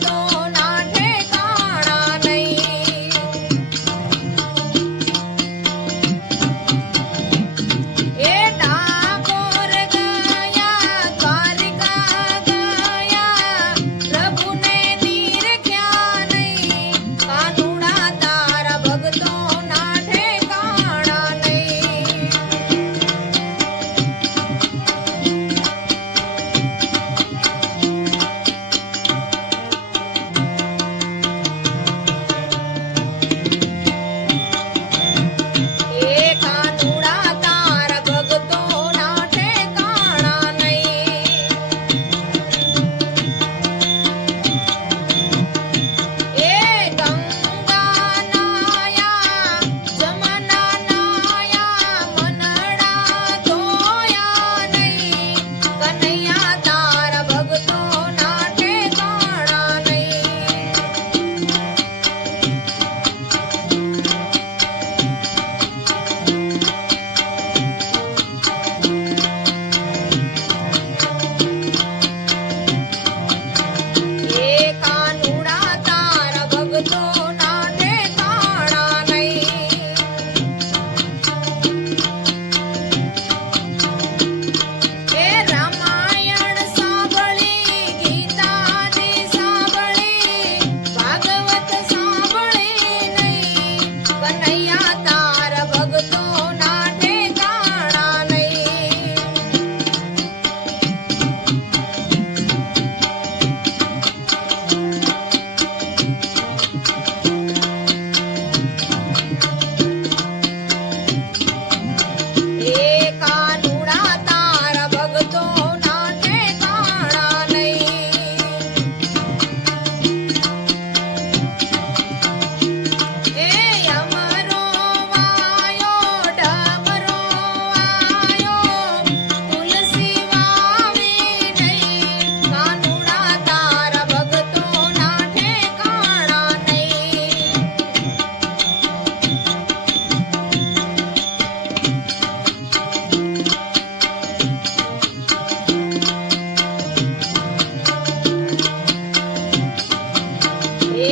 alone.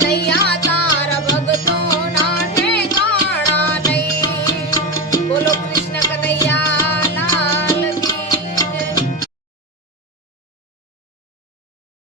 来呀、啊